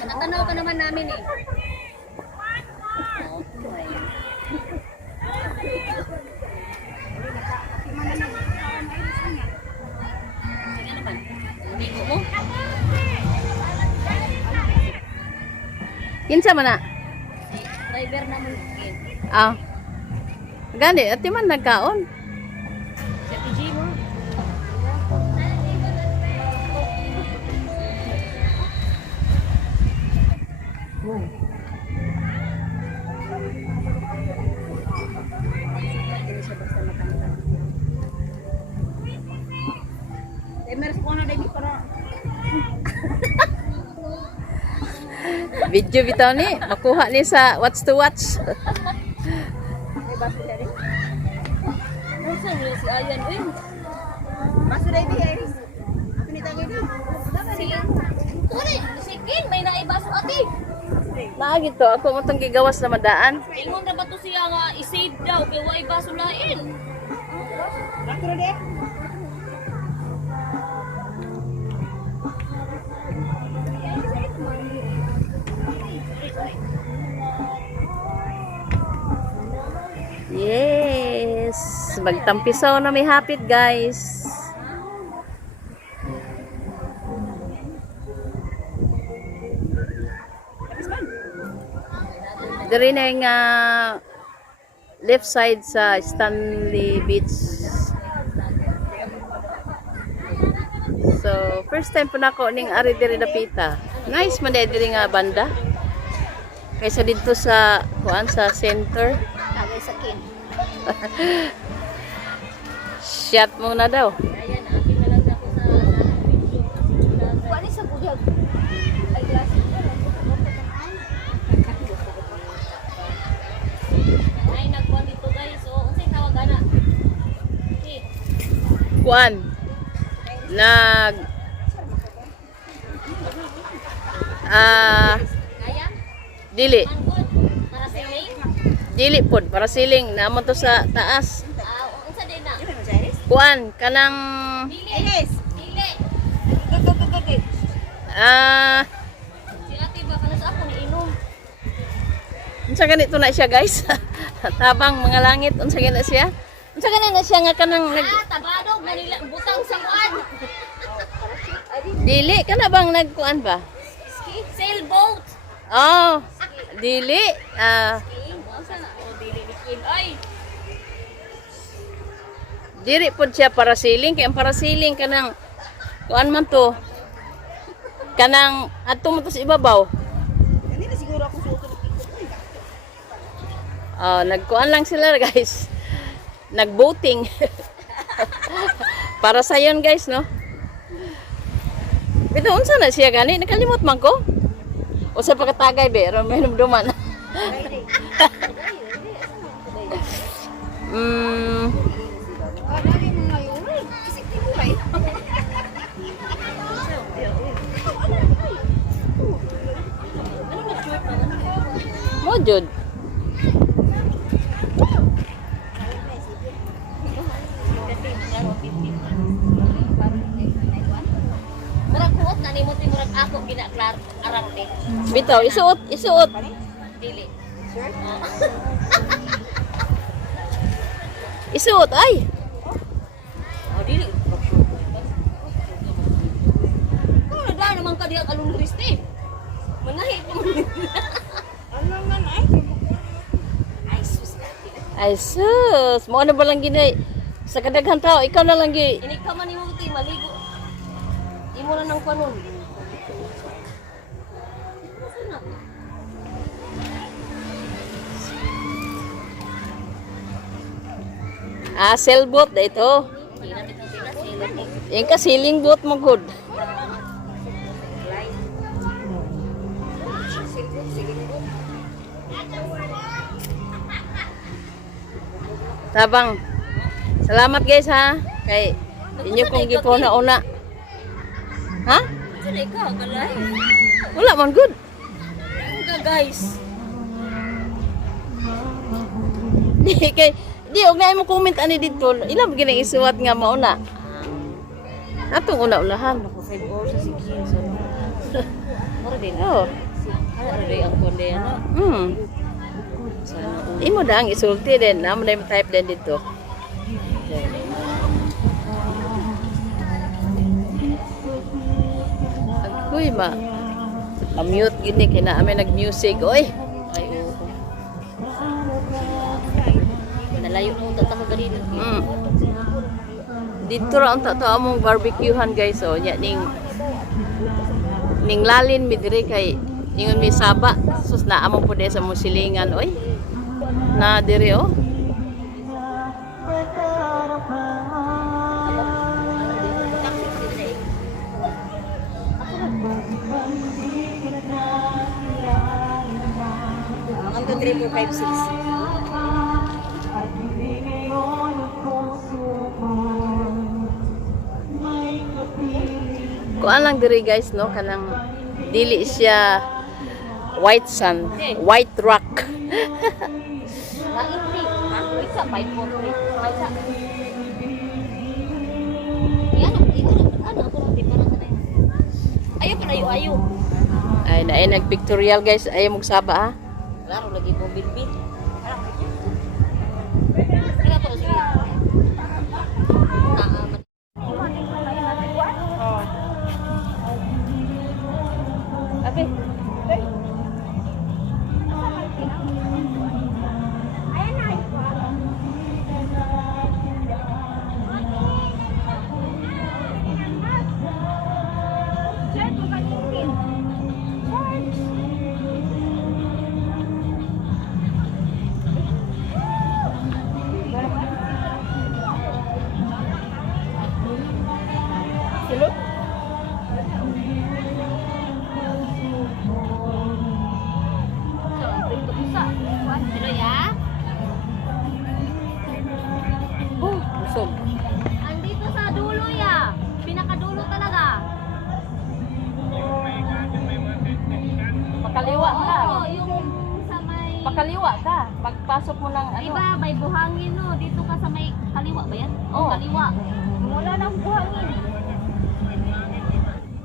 Natanaw ka naman namin eh. Sige naman. Amigo mo? Kinsa man na? Driver naman. Ah. Gani, ati man nagkaon. Sa PG mo? Video bitaw ni, makuha ni sa watch to watch. Nasaan yun si Ayan? Uy, Baso dai di ay. Ako ni tagay na. sige, may naibaso ate. Naagi to, ako mo tong gigawas na madaan. Ingon na ba to siya nga i-save daw kay wa ibaso lain. Baso dai. Yes, magtampisaw na may hapit guys. Dari na yung left side sa Stanley Beach. So, first time po na ako ning ari diri dapita. Nice man diri nga banda. Kaysa dito sa kuan sa center. Tagay sa kin. Shot muna daw. Ayan, akin na lang ako sa video. Wala sa budyag. Ay, glass. Ay, nagkuhan dito guys. So, unsay tawag ana? Okay. Kuan. Nag Kaya? dili. Manggod. Para sa lane. Dili pod para siling naman to sa taas. Unsa din na? Kuan kanang Dili. Dili. Si ate ba kanas ako ni inom. unsa ganito na siya guys. Tabang mga langit unsa gani siya? Unsa gani na siya nga kanang Tabadog na nila butang sa kuan. dili kana bang nagkuan ba? Sailboat. Oh, dili. Unsa na? Oh, dili liquid. Ay. Diri pod siya para siling kay ang para siling kanang kuan man to. Kanang adto mo to sa ibabaw. Hindi na siguro ako suot ng ikot. Oh, nagkuan lang sila guys. Nagboating. Para sa yon guys, no? Bito unsa na siya gani? Nakalimot man ko. O sa pagkatagay be, ron may numduman. Dali mo ngayon. Isip ni mo kay. Mo jud. Murag kuot na ni mo murag ako ginaklar arang din. Bitaw isuot, isuot. Dili. Isuot ay. Oh, dili. Kung nada naman ka diha kalong Kristi. Manahi ko. Ano man ay? Ay sus. Ay sus, mo na ba lang gini sa kadaghan tao, ikaw na lang gi. Ini ka man nimo ti maligo. Imo na nang panon. Sailboat da ito. Ginamit ang sila sila ni. Yung ka sailing boat mo good. Tabang. Salamat guys ha. Kay inyo kong gipo na una. Ha? Sila ka galay. Wala man good. Ka guys. Di kay di og na mo comment ani dito. Ila ba ginang isuwat nga mauna? Atong una-unahan. Ako 5 hours sa sige. So. Mura din. Oh. Ari ang konde ano. Imo dang isulti din, namo na type din dito. Agoy mute gini kina amin nag-music oy. Ay oo. Nalayo na utak ako ganito. Dito ra ang tato among barbecuehan guys oh nya ning lalin mi diri kay ningon mi saba sus na among pude sa musilingan oy. Na diri oh. Ang 2, 3, 4, 5, 6. Kuan lang diri guys no kanang dili siya white sand, white rock. Nainti. Ha? Wait sa 543. Wait sa. Yan ano ako ng tipo na kanay. Ayo pa ayo. Ay na nag-pictorial guys ay mong saba ha. Klaro lagi mo bilbil. Kaya to sige. Abi. Hello ya. Busog. Andito sa dulo ya. Pinakadulo talaga. Pakaliwa ka. Oo, yung sa may Pakaliwa ka. Pagpasok mo ng ano. Diba may buhangin no? Dito ka sa may kaliwa ba yan? Oo. Kaliwa. Wala nang buhangin.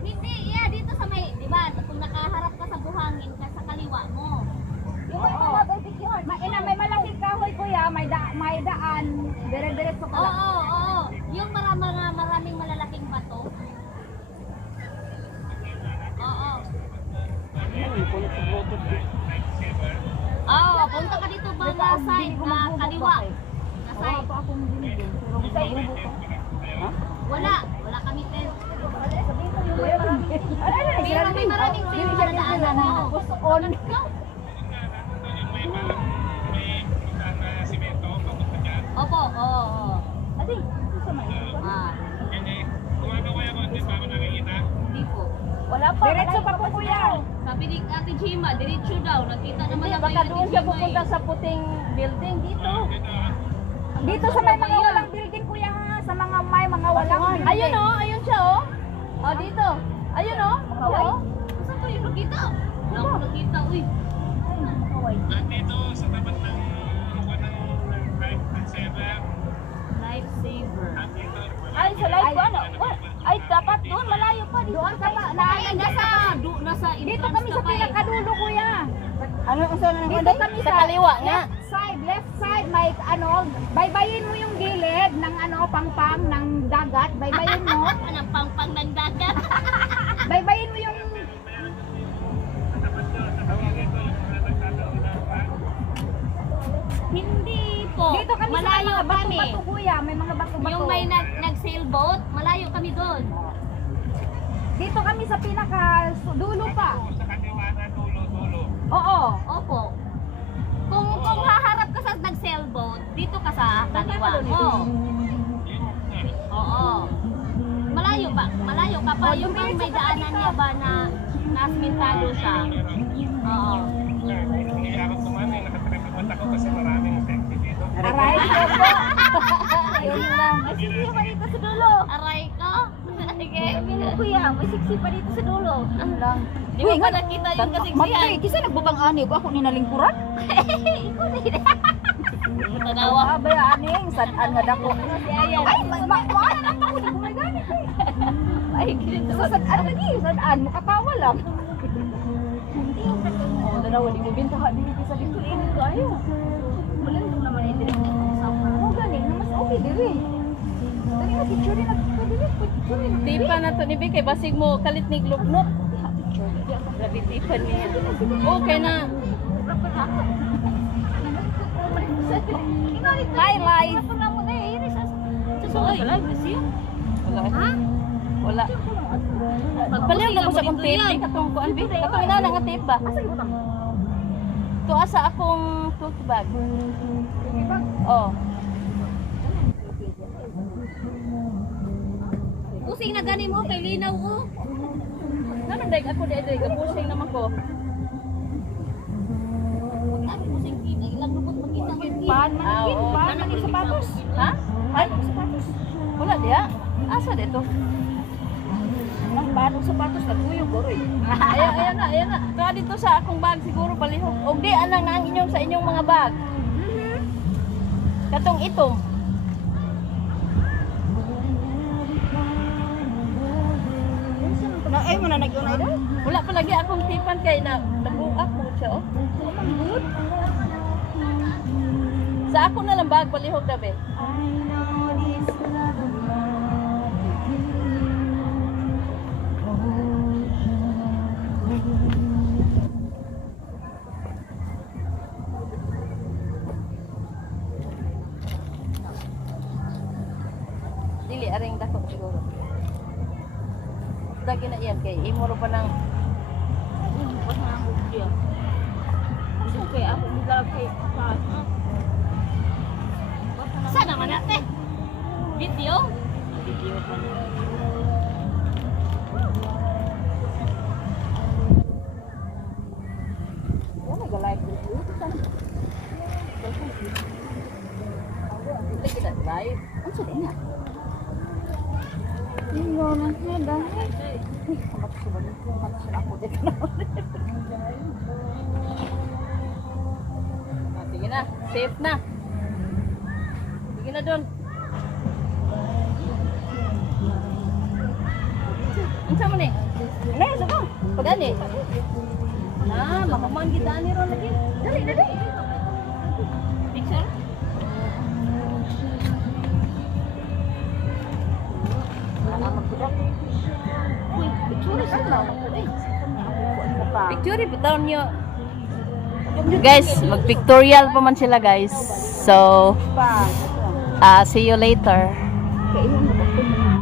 Hindi, yeah, dito sa may, diba, kung nakaharap ka sa buhangin ka sa kaliwa mo. Yung mga barbecue, May malaking kahoy kuya, may daan, dire-diretso ka lang. oo. Yung maraming malalaking bato. Oo. Oo, punta ka dito ba na side, na kaliwa? Na side. Wala kami tent. Pero may maraming tent na nadaanan mo. Opo, oo. Adi, Ah, hindi po. wala pa. Diretso pa po kuya. Sabi ni Ate Jima, diretso daw. Nakita naman na Baka doon siya pupunta sa puting building dito. Dito sa may mga walang building kuya ha, sa mga mga walang building. Ayun oh, ayun siya oh. Oh, dito. Ayun oh. Oo. Saan ko yung nakita? Wala ko nakita, uy. Nandito sa tapat ng Lifesaver. Ay, sa live ko ano? Ay, dapat doon, malayo pa. Doon ka pa. Ay, nasa Dito kami sa pinakadulo kuya. Ano ang sa Dito kami Sa kaliwa nga. left side, may ano, baybayin mo yung gilid ng ano, pangpang ng dagat, baybayin mo. Anong pangpang ng dagat? Baybayin mo yung Hindi po. dito kami Malayo sa mga kami. bato-bato kuya, may mga bato-bato. Yung may nag-sailboat, malayo kami doon. Dito kami sa pinaka dulo pa. sa kaliwa na dulo. Oo. Opo. Kung haharap ka sa nag-sailboat, dito ka sa kaliwa mo. Oo. Malayo ka pa. Yung bang may daanan niya ba na nasmintado siya? Oo. Hihirap naman eh, nakatripod ako kasi maraming sexy dito. Aray ko po. Ayun lang. May siksi pa dito sa dulo. Aray ko. Sige. Kuya, may siksi pa dito sa dulo. Ano lang. Di mo pa nakita yung kasiksihan? Kisa nagbutang ani ko ako ninalingkuran. Ikaw din. Tanawa. Abay aning sad-an nga dako. Ayan. Ay, makuha na ako di ko maganit. Ay, ganito. Sad-an lagi, sad-an mo katawa lang. na wali mo bintahan din sa dito init ko ayo. Wala nito naman ay direct sama. Mo gani na mas okay diri. Dali na picture na dili picture na. Tipa na to ni Bikay, basig mo kalit ni Glubnot. Grabe tipan niya. Okay na. Highlight. Wala mo na iris sa Wala, wala. Ha? Wala. Magpaliw na ko sa akong tape. Katong kuan, Bi. Katong inana nga tape ba? Tuwa sa akong tote bag. Oh. Pusing na gani mo kay linaw ko. Naman dahil ako dahil kapusing naman ko. Sabi pusing kita, ilang lupot makita mo. Pan man Ah, oo. pan man yung sapatos. Ha? Pan yung sapatos. Wala diya. Asa dito? Ang pan yung sapatos naguyog goroy. Ayan na. Tuwa dito sa akong bag siguro palihog. O di, anang na ang inyong sa inyong mga bag. Katong itom. Na ay mo na nagyon ay daw. Wala pa lagi akong tipan kay na nabuak mo siya oh. Sa ako na lang bag palihog dabe. Dili aring dako siguro. Dagi na yan kay imo ro pa nang Okay, ako nilagay kay pan. Saan naman natin? Video? Wala nag-live video. dili kita live. Ang sulit niya. Iyo na siya dahil. Kamat siya ako dito na. Sige na, safe na. Sige na doon. Unsa man ni? Ano sa ko? Pagani. Na, makaman kita ni ron lagi. Dali. Picture? Ana magbudak. Uy, picture sa daw. Picture bitaw niyo. Guys, mag-pictorial pa man sila guys. So, Pa. see you later. Kailan mo